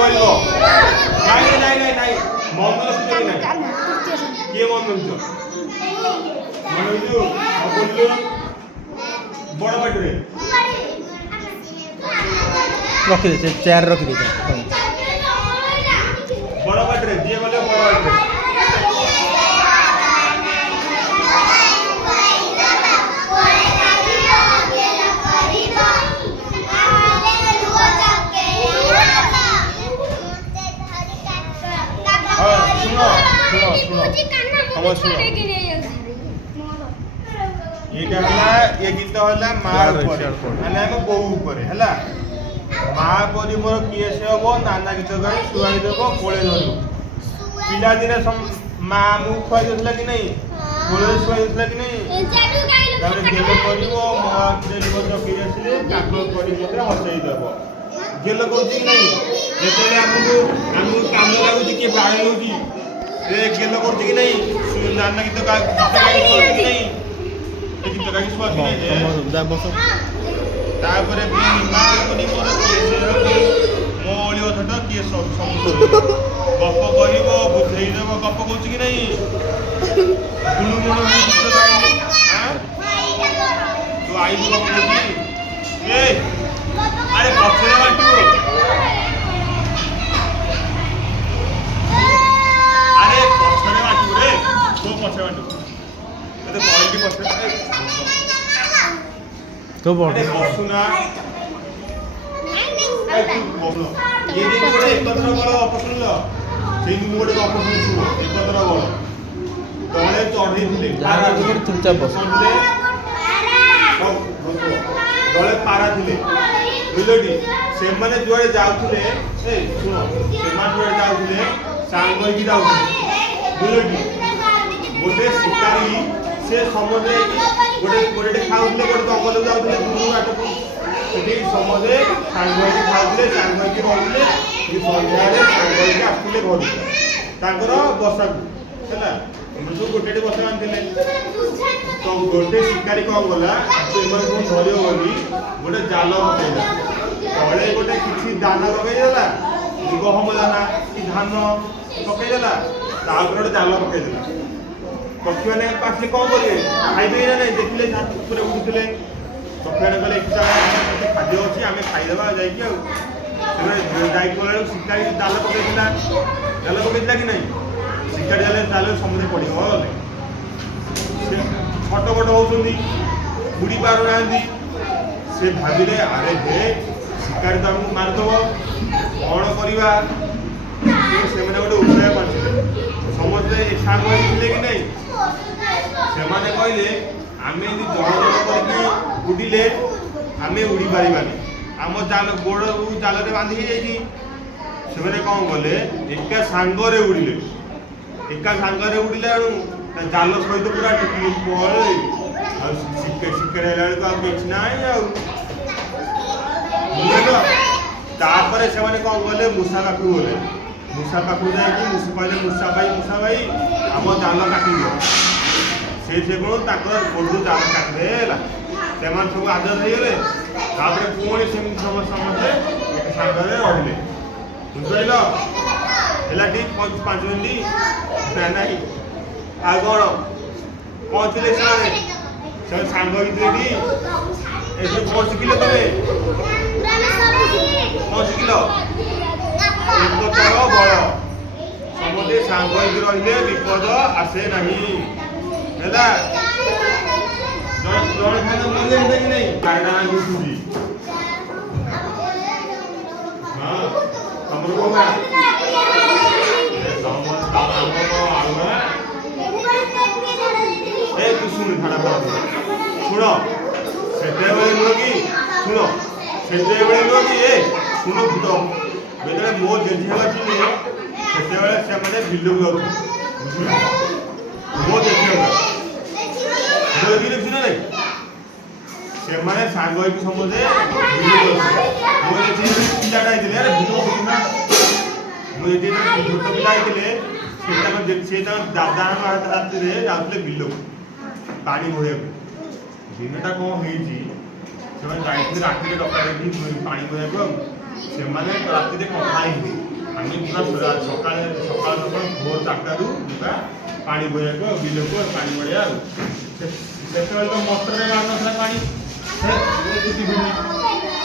କରିବ ନାଇଁ ନାଇଁ ନାଇଁ ନାଇଁ ମନ ସୁଯୋଗ ନାହିଁ କିଏ ମନ ନଉଛ ମନ ନଉଛୁ ବୋଲିଲୁ ବଡ଼ ପାଟିରେ ରଖିଦେ ସେ ଚେୟାର ରଖିଦେ ବଡ଼ ପାଟିରେ ଯିଏ ବୋଲେ ବଡ଼ ପାଟିରେ ये गीत है माँ माने आम बो है माँ परी मोर किए से हम नाना गीत गाई शुआई देव कोले धरू पिला दिने माँ आमको खुआई देला कि नहीं कोले शुआई देला कि नहीं गेल कर जकी आसिले हसई देव गेल कर नहीं जिते आमको कान लगुच किए बाड़ी लौटी गेल कर नहीं नाना गीत गाई नहीं गीत गाई शुआ नहीं तापर माँ परी मोर किए मो ओली अथट किए सब गप कह बुझेदेव गप कौच कि नहीं गुणुमुण गीत गाई तू आई गप कौची अरे पछे बाटू अरे पछे बाटू रे तो पछे बाटू तो कहली पछे तो बोल बसुना ये दिन गोटे एकत्र बड़ अपसुन ल सेई दिन गोटे अपसुन सुनो एकत्र बड़ तळे चढ़ी थिले पारा चुपचाप बस तळे पारा थिले बुझलटी से माने जुआडे जाउथिले ए सुनो से माने जुआडे जाउथिले सांग होई जाउथिले बुझलटी गोटे शिकारी से समझे गोटे गोटे खाउथिले गोटे जंगल जाउथिले दुनु बाटको सेठी समझे सांग होई खाउथिले सांग होई रहथिले कि संध्यारे सांग होई आथिले घर तांकर बसाकू हैला जो गोटे बसा आनथिले तो गोटे शिकारी कौन गला तो एमन को धरियो गली गोटे जाल पकेइला तळे गोटे किछि दाना पकेइ देला गहम दाना कि धान पकेइ देला तापर गोटे जाल पकेइ देला पक्षी मैंने पासले कौन करिए खाइबे ना नहीं देखिले ऊपर उठुले पक्षी मैंने कहले एक खाद्य अच्छी आम खाईदेवा जाइए जाई कला शिकारी जाल पकेइला कि नहीं शिकारी जाले जाल समुद्र पड़ो छट बट होती बुड़ी पार ना से भाविले अरे हे शिकारी तो आमको मारिदेव कौन करवा से गोटे उपाय पारे समझते सांग कि नहीं से कहले आम यदि जन जन करके उड़िले आम उड़ी पारानी आम जाल गोड़ जाल बांधि से कौन कले एका सांगरे उड़िले एका सांगरे उड़िले एणु जाल सहित पूरा टिकली पड़े शिकारी है किसी ना तापर से कौन कले मूषा पाखु गले मूषा पाखु जाकि कहले मूषा भाई आम जाल काटी से कौन गोड़ जाल काटिदेला से सब आदर हो गले तापर पुणी समस्ते सांगे रही बुझल है ठीक 5 मिनट ना आ कौन थे से सांग ये कौन शिखिल तुम्हें कौन शिखिल एकतार बल समझे सांग रही विपद आसे ना जन खाना मजे कि नहीं गाड़ा घुसुरी हाँ तुम तू शुण खाना शुण से नुह कि शुण से नुह कि शुण भूत बेटे मो जेजेबा थे से बिल जाऊ मो जेजेबा शुण नहीं से सांग समझे पिलाटा मुझे छोट पिला से दादा हाथ में जाते बिल पा बोया दिनटा कौन हो राति डका पा बोया से राति कथा ଆମେ ପୁରା ସକାଳେ ସକାଳ ଭୋର 4ଟାରୁ ଯିବା ପାଣି ବୋହିବାକୁ ବିଲକୁ ପାଣି ବଢ଼ିଆ ଆଉ ସେତେବେଳେ ତ ମଟରରେ ମାରୁନଥିଲା ପାଣି।